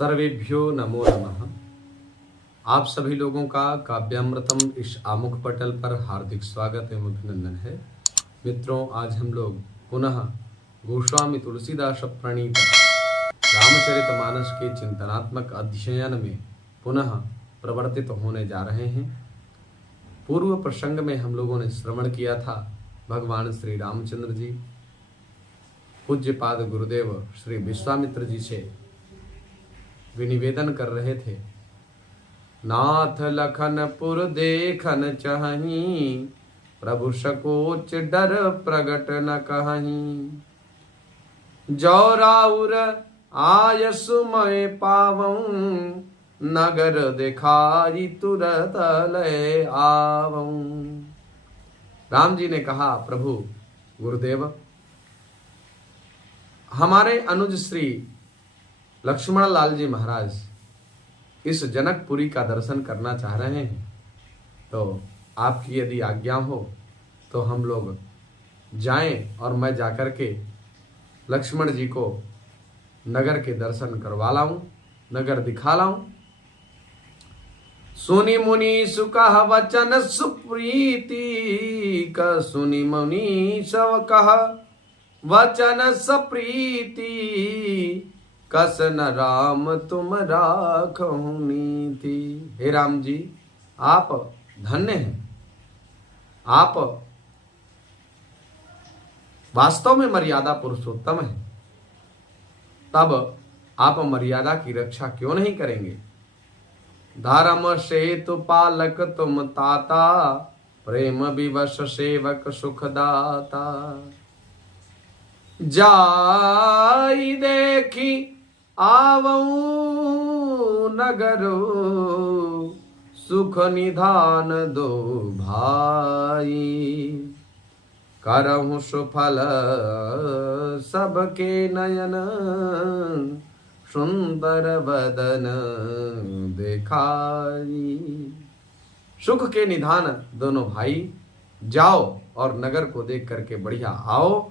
सर्वेभ्यो नमो नमः। आप सभी लोगों का काव्यामृतम इस आमुख पटल पर हार्दिक स्वागत एवं अभिनंदन है। मित्रों, आज हम लोग पुनः गोस्वामी तुलसीदास प्रणीत रामचरितमानस के चिंतनात्मक अध्ययन में पुनः प्रवर्तित होने जा रहे हैं। पूर्व प्रसंग में हम लोगों ने श्रवण किया था भगवान श्री रामचंद्र जी पूज्यपाद गुरुदेव श्री विश्वामित्र जी से विनिवेदन कर रहे थे। नाथ लखनपुर देखन चाही, प्रभु सकोच डर प्रगट न कहीं। जो राउर आयस मैं पावऊं, नगर दिखाई तुरत लय आवऊं। राम जी ने कहा, प्रभु गुरुदेव, हमारे अनुज श्री लक्ष्मण लाल जी महाराज इस जनकपुरी का दर्शन करना चाह रहे हैं, तो आपकी यदि आज्ञा हो तो हम लोग जाएं और मैं जाकर के लक्ष्मण जी को नगर के दर्शन करवा लाऊं, नगर दिखा लाऊं। सुनि मुनि सुकह वचन सुप्रीति, का सुनि मुनि सब कह वचन सप्रीति। कस न राम तुम राखहु नीति। हे राम जी, आप धन्य हैं, आप वास्तव में मर्यादा पुरुषोत्तम हैं। तब आप मर्यादा की रक्षा क्यों नहीं करेंगे? धर्म सेतु पालक तुम ताता, प्रेम विवश सेवक सुखदाता। जाई देखी आवऊं नगरो, सुख निधान दो भाई। करहूं सुफल सबके नयन, सुंदर बदन दिखाई। सुख के निधान दोनों भाई, जाओ और नगर को देख करके बढ़िया आओ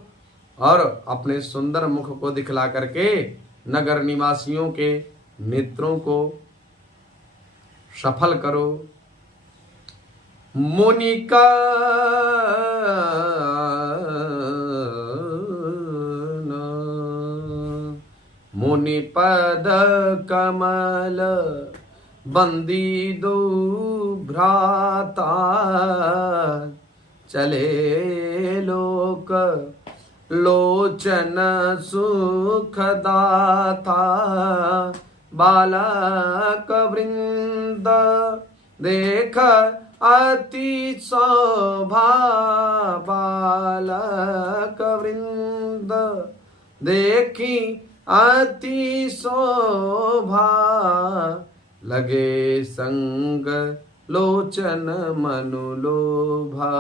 और अपने सुंदर मुख को दिखला करके नगर निवासियों के नेत्रों को सफल करो। मुनिका मुनि पद कमल, बंदी दो भ्राता। चले लोक लोचन सुखदाता। बालक वृंद देख अति शोभा। बालक वृंद देखी अति शोभा। लगे संग लोचन मनु लोभा।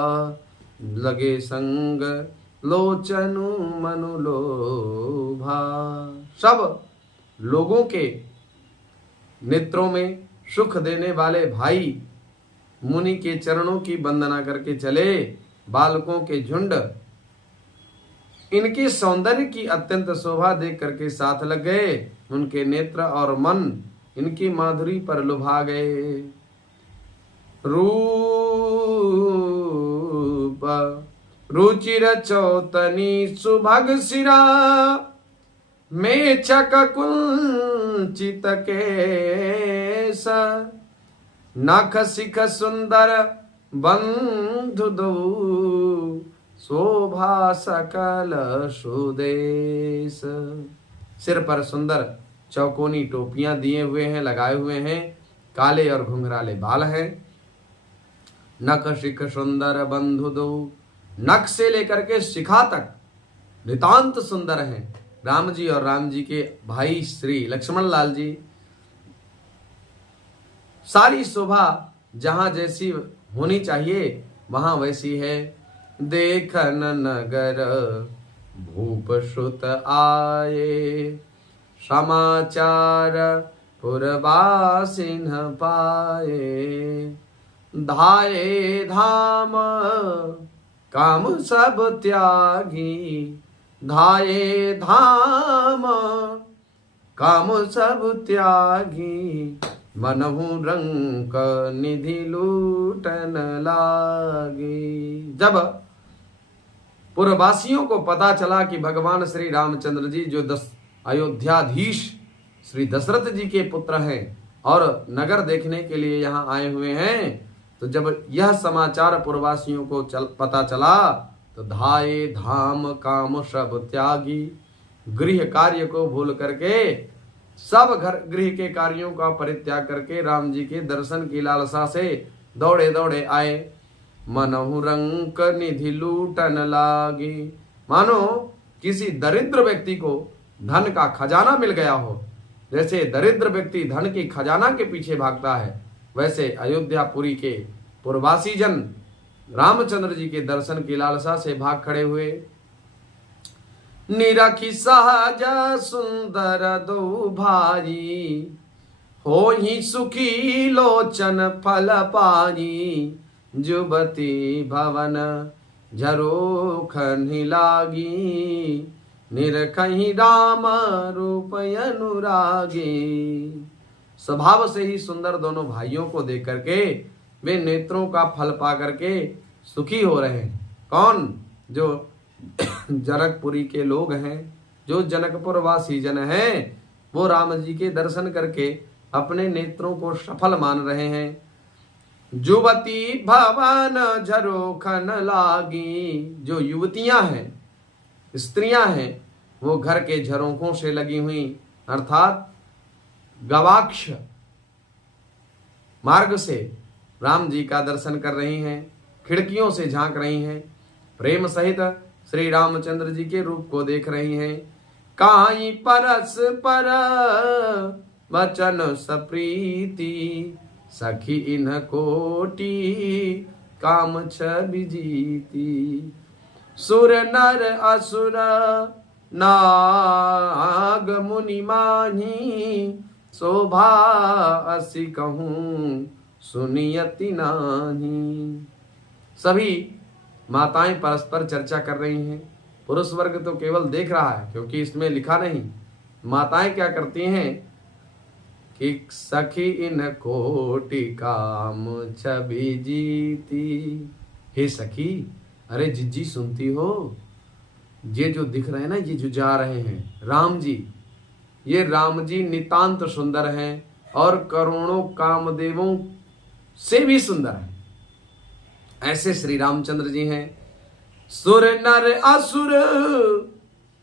लगे संग लोचनु मनु लोभा। सब लोगों के नेत्रों में सुख देने वाले भाई मुनि के चरणों की वंदना करके चले। बालकों के झुंड इनके सौंदर्य की अत्यंत शोभा देख करके साथ लग गए। उनके नेत्र और मन इनकी माधुरी पर लुभा गए। रूप रुचिर चौतनी सुभग सिरा, मेचक कुंचित केस। नख सिख सुंदर बंधु दो, शोभा सकल सुदेश। सिर पर सुंदर चौकोनी टोपियां दिए हुए हैं, लगाए हुए हैं। काले और घुंघराले बाल हैं। नख शिख सुंदर बंधु दो, नख से लेकर के शिखा तक नितांत सुंदर हैं राम जी और राम जी के भाई श्री लक्ष्मण लाल जी। सारी शोभा जहां जैसी होनी चाहिए वहां वैसी है। देखन नगर भूप सुत आए, समाचार पुरवासिन पाए। धाये धाम काम सब त्यागी, धाये धाम काम सब त्यागी, मनहु रंक निधि लूटन लागी। जब पुरवासियों को पता चला कि भगवान श्री रामचंद्र जी जो अयोध्याधीश श्री दशरथ जी के पुत्र हैं और नगर देखने के लिए यहाँ आए हुए हैं, तो जब यह समाचार पुरवासियों को पता चला तो धाये धाम काम सब त्यागी, गृह कार्य को भूल करके सब गृह के कार्यों का परित्याग करके राम जी के दर्शन की लालसा से दौड़े दौड़े आए। मनहु रंक निधि लूटन लागी, मानो किसी दरिद्र व्यक्ति को धन का खजाना मिल गया हो। जैसे दरिद्र व्यक्ति धन की खजाना के पीछे भागता है, वैसे अयोध्यापुरी के पुरवासी जन रामचंद्र जी के दर्शन की लालसा से भाग खड़े हुए। निरखी सहज सुंदर दो भाई, हो ही सुखी लोचन फल पाई, जुबती भवन झरोखन लागी, निरखहि राम रूप अनुरागी। स्वभाव से ही सुंदर दोनों भाइयों को देख करके वे नेत्रों का फल पा करके सुखी हो रहे हैं। कौन? जो जनकपुरी के लोग हैं, जो जनकपुर वासी जन हैं, वो राम जी के दर्शन करके अपने नेत्रों को सफल मान रहे हैं। जुवती भवन झरोखन लागी, जो युवतियां हैं, स्त्रियां हैं, वो घर के झरोखों से लगी हुई अर्थात गवाक्ष मार्ग से राम जी का दर्शन कर रही हैं, खिड़कियों से झांक रही हैं, प्रेम सहित श्री रामचंद्र जी के रूप को देख रही हैं। काई परस पर वचन सप्रीति, सखी इन कोटि काम छवि जीती। सुर नर असुर नाग मुनि माही, शोभा असी कहूँ सुनियति नाही। सभी माताएं परस्पर चर्चा कर रही हैं। पुरुष वर्ग तो केवल देख रहा है, क्योंकि इसमें लिखा नहीं। माताएं क्या करती हैं कि सखी इन कोटि काम छवि जीती। हे सखी, अरे जिज्जी सुनती हो, ये जो दिख रहे हैं ना, ये जो जा रहे हैं राम जी, ये राम जी नितांत सुंदर हैं और करोड़ों कामदेवों से भी सुंदर हैं। ऐसे श्री रामचंद्र जी हैं। सुर नर असुर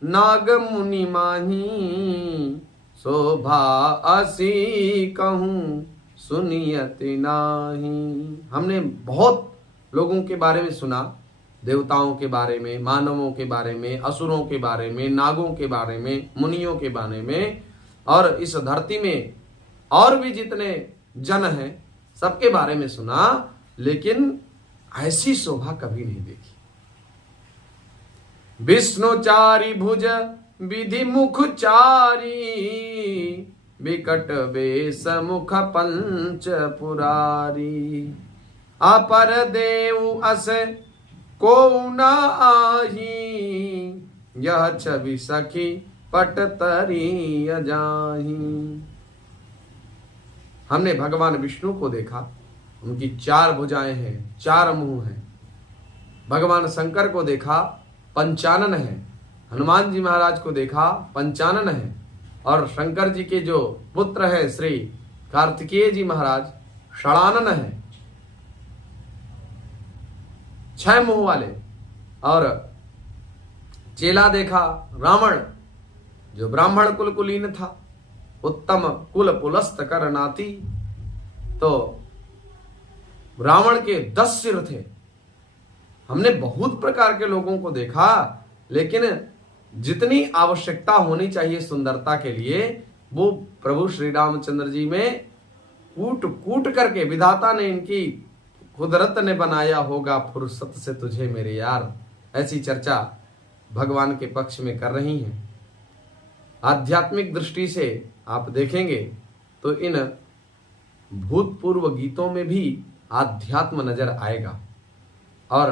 नाग मुनि माही, शोभा असी कहूँ सुनियति नाही। हमने बहुत लोगों के बारे में सुना, देवताओं के बारे में, मानवों के बारे में, असुरों के बारे में, नागों के बारे में, मुनियों के बारे में, और इस धरती में और भी जितने जन हैं सबके बारे में सुना, लेकिन ऐसी शोभा कभी नहीं देखी। विष्णुचारी भुज विधि मुख चारी, विकट बेस मुख पंच पुरारी। अपर देव अस को न आही, यह छवि सखी पट तरी अजाही। हमने भगवान विष्णु को देखा, उनकी 4 भुजाएं हैं, 4 मुंह हैं। भगवान शंकर को देखा, 55 है। हनुमान जी महाराज को देखा, 55 है। और शंकर जी के जो पुत्र हैं श्री कार्तिकेय जी महाराज, 96 है, 6 मुंह वाले। और चेला देखा रावण, जो ब्राह्मण कुल कुलीन था, उत्तम कुल पुलस्त कर नाती। तो रावण के 10 सिर थे। हमने बहुत प्रकार के लोगों को देखा, लेकिन जितनी आवश्यकता होनी चाहिए सुंदरता के लिए, वो प्रभु श्री रामचंद्र जी में कूट कूट करके विधाता ने, इनकी कुदरत ने बनाया होगा फुर्सत से तुझे मेरे यार। ऐसी चर्चा भगवान के पक्ष में कर रही हैं। आध्यात्मिक दृष्टि से आप देखेंगे तो इन भूतपूर्व गीतों में भी आध्यात्म नजर आएगा, और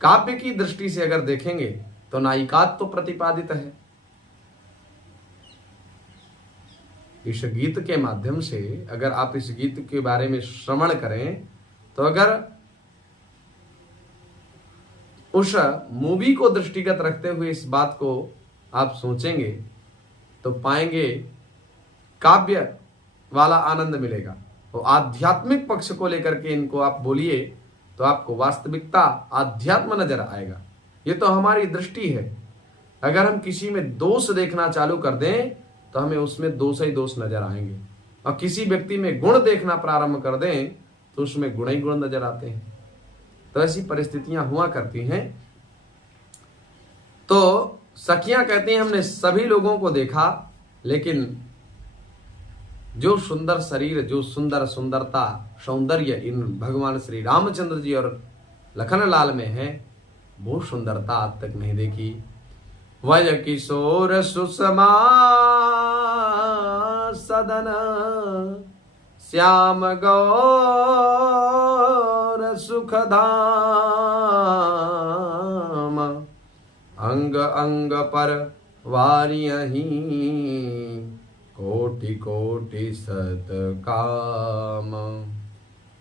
काव्य की दृष्टि से अगर देखेंगे तो नायिकात तो प्रतिपादित है। इस गीत के माध्यम से अगर आप इस गीत के बारे में श्रवण करें तो अगर उस मूवी को दृष्टिगत रखते हुए इस बात को आप सोचेंगे तो पाएंगे काव्य वाला आनंद मिलेगा। तो आध्यात्मिक पक्ष को लेकर के इनको आप बोलिए तो आपको वास्तविकता आध्यात्म नजर आएगा। ये तो हमारी दृष्टि है। अगर हम किसी में दोष देखना चालू कर दें तो हमें उसमें दोष ही दोष नजर आएंगे, और किसी व्यक्ति में गुण देखना प्रारंभ कर दें तो उसमें गुण ही गुण नजर आते हैं। तो ऐसी परिस्थितियां हुआ करती हैं। तो सखियां कहती हैं हमने सभी लोगों को देखा, लेकिन जो सुंदर शरीर, जो सुंदरता सौंदर्य इन भगवान श्री रामचंद्र जी और लखनलाल में है, वो सुंदरता आज तक नहीं देखी। वय किशोर सुषमा सदन श्याम गौर सुखधाम अंग अंग पर वारियहि कोटि कोटि सत काम,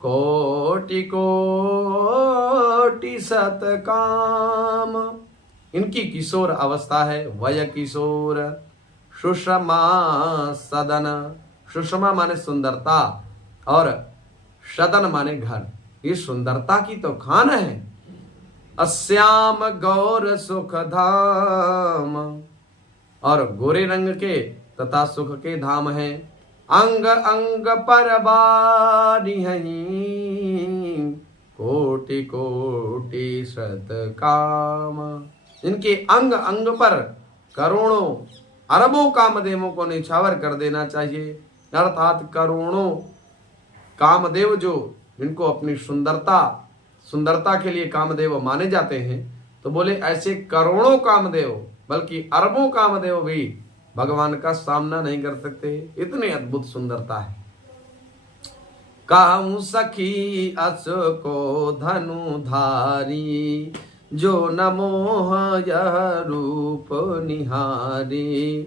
कोटि कोटि सत काम। इनकी किशोर अवस्था है। वय किशोर सुषमा सदन, सुषमा माने सुंदरता और सदन माने घर। ये सुंदरता की तो खान है। अश्याम गौर सुख धाम, और गोरे रंग के तथा सुख के धाम है। अंग अंग पर बारी हहीं कोटि कोटि शत काम। इनके अंग अंग पर करोड़ों अरबों कामदेवों को निछावर कर देना चाहिए। अर्थात करोड़ों कामदेव जो इनको अपनी सुंदरता के लिए कामदेव माने जाते हैं, तो बोले ऐसे करोड़ों कामदेव बल्कि अरबों कामदेव भी भगवान का सामना नहीं कर सकते। इतनी अद्भुत सुंदरता है। कहूं सखी अस को धनुधारी, जो न मोह यह रूप निहारी।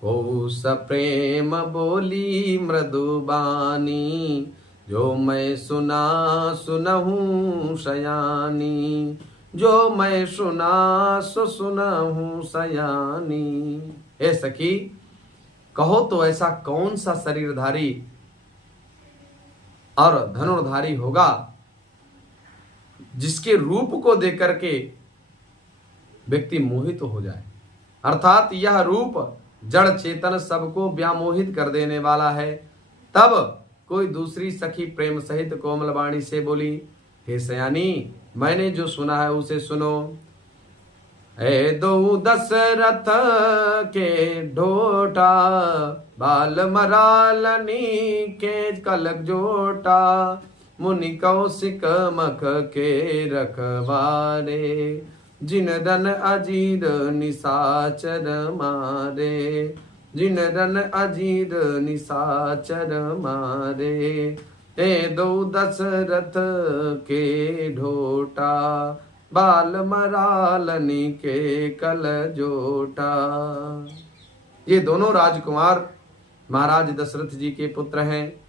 को सप्रेम बोली मृदुबानी, जो मैं सुनहूं शयानी। जो मैं सुनहूं शयानी। ए सखी, कहो तो ऐसा कौन सा शरीरधारी और धनुर्धारी होगा जिसके रूप को देख करके व्यक्ति मोहित हो जाए। अर्थात यह रूप जड़ चेतन सबको व्यामोहित कर देने वाला है। तब कोई दूसरी सखी प्रेम सहित कोमल वाणी से बोली, हे सयानी, मैंने जो सुना है उसे सुनो। ए दो दशरथ के ढोटा, बाल मरालनी के कलक जोटा। मुनि कौशिक मख के रखवारे, जिन रन अजीर निशाचर मारे। जिन रन अजीर निशाचर मारे। ए दो दशरथ के ढोटा, बाल मरालनी के कल जोटा। ये दोनों राजकुमार महाराज दशरथ जी के पुत्र हैं।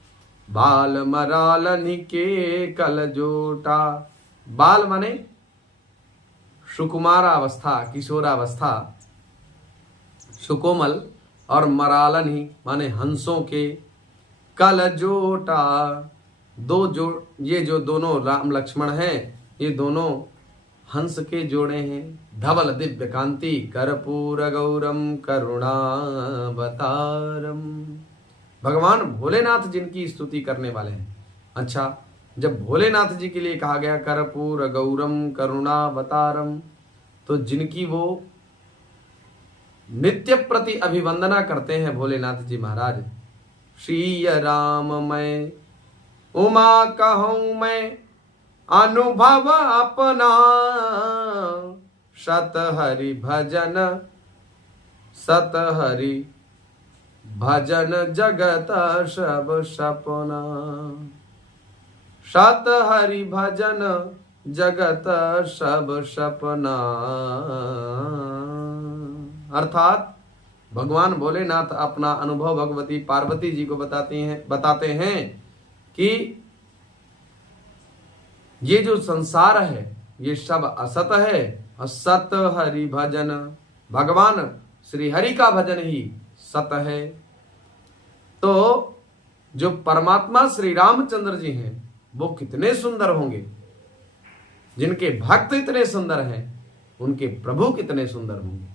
बाल मरालनी के कल जोटा। बाल माने सुकुमारावस्था, किशोरावस्था, सुकोमल, और मरालनी माने हंसों के। कल जोटा, ये जो दोनों राम लक्ष्मण हैं, ये दोनों हंस के जोड़े हैं। धवल दिव्य कांति कर्पूर गौरम करुणावतारम। भगवान भोलेनाथ जिनकी स्तुति करने वाले हैं। अच्छा, जब भोलेनाथ जी के लिए कहा गया कर्पूर गौरम करुणावतारम, तो जिनकी वो नित्य प्रति अभिवंदना करते हैं भोलेनाथ जी महाराज। श्री राम मैं उमा कहूं मैं अनुभव अपना, सत हरि भजन जगत सब सपना। सत हरि भजन जगत सब सपना। अर्थात भगवान भोलेनाथ अपना अनुभव भगवती पार्वती जी को बताते हैं कि ये जो संसार है ये सब असत है, असत हरि भजन, भगवान श्री हरि का भजन ही सत है। तो जो परमात्मा श्री रामचंद्र जी हैं वो कितने सुंदर होंगे, जिनके भक्त इतने सुंदर हैं उनके प्रभु कितने सुंदर होंगे।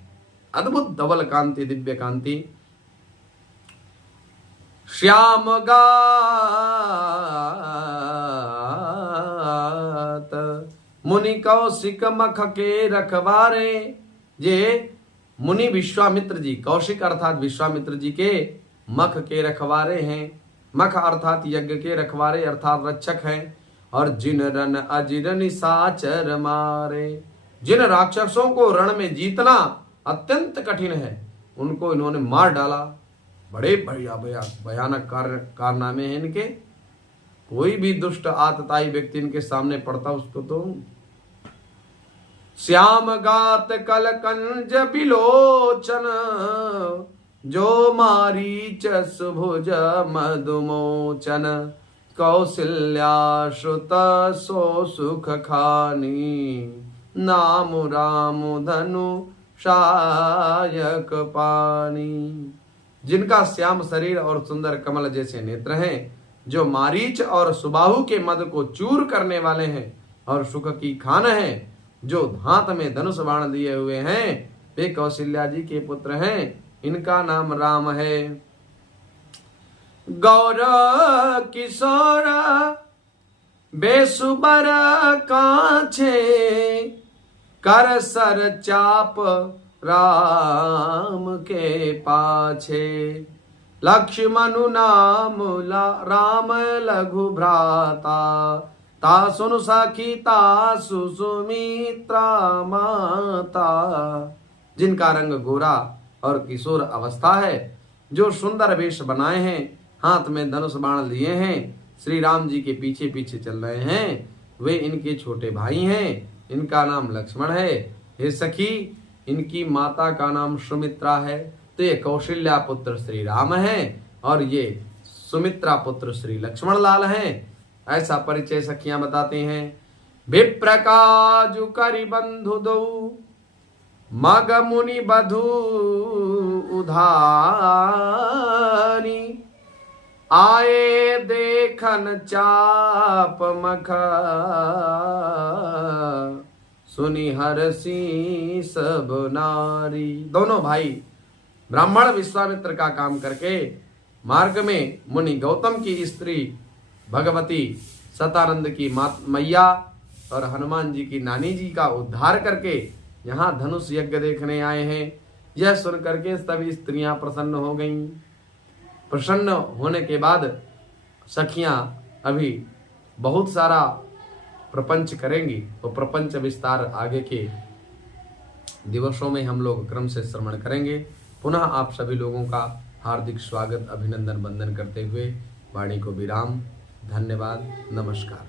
अद्भुत धवल कांति, दिव्य कांति, श्याम गात मुनि कौशिक मख के रखवारे। ये मुनि विश्वामित्र जी, कौशिक अर्थात विश्वामित्र जी के मख के रखवारे हैं। मख अर्थात यज्ञ के रखवारे अर्थात रक्षक हैं। और जिन रन अजिर निशाचर मारे, जिन राक्षसों को रण में जीतना अत्यंत कठिन है उनको इन्होंने मार डाला। बड़े भयानक कारनामे हैं इनके। कोई भी दुष्ट आतताई व्यक्ति इनके सामने पड़ता उसको तो श्याम गात कल कंज बिलोचन, जो मारीच सुभुज मधुमोचन, कौशल्या श्रुत सो सुख खानी, नाम राम धनु शायक पानी। जिनका श्याम शरीर और सुंदर कमल जैसे नेत्र हैं, जो मारीच और सुबाहु के मद को चूर करने वाले हैं और सुख की खान है, जो हाथ में धनुष बाण दिए हुए हैं, वे कौशल्या जी के पुत्र हैं। इनका नाम राम है। गौर किशोर बेसुबर काछे, कर सर चाप राम के पाछे, लक्ष्मणु नाम राम लघु भ्राता, ता सुनु सखी तासु सुमित्रा माता। जिनका रंग गोरा और किशोर अवस्था है, जो सुंदर वेश बनाए हैं, हाथ में धनुष बाण लिए हैं, श्री राम जी के पीछे पीछे चल रहे हैं, वे इनके छोटे भाई हैं। इनका नाम लक्ष्मण है। हे सखी, इनकी माता का नाम सुमित्रा है। तो ये कौशल्या पुत्र श्री राम हैं और ये सुमित्रा पुत्र श्री लक्ष्मण लाल हैं। ऐसा परिचय सखियां बताते हैं। विप्रकाजु करि बंधु दो, मग मुनि बधु उधारी, आए देखन चाप मख, सुनि हरसी सब नारी। दोनों भाई ब्राह्मण विश्वामित्र का काम करके मार्ग में मुनि गौतम की स्त्री भगवती सतानंद की मैया और हनुमान जी की नानी जी का उद्धार करके यहाँ धनुष यज्ञ देखने आए हैं। यह सुन करके सभी स्त्रियां प्रसन्न हो गईं। प्रसन्न होने के बाद सखियां अभी बहुत सारा प्रपंच करेंगी। तो प्रपंच विस्तार आगे के दिवसों में हम लोग क्रम से श्रवण करेंगे। पुनः आप सभी लोगों का हार्दिक स्वागत, अभिनंदन, वंदन करते हुए वाणी को विराम। धन्यवाद, नमस्कार।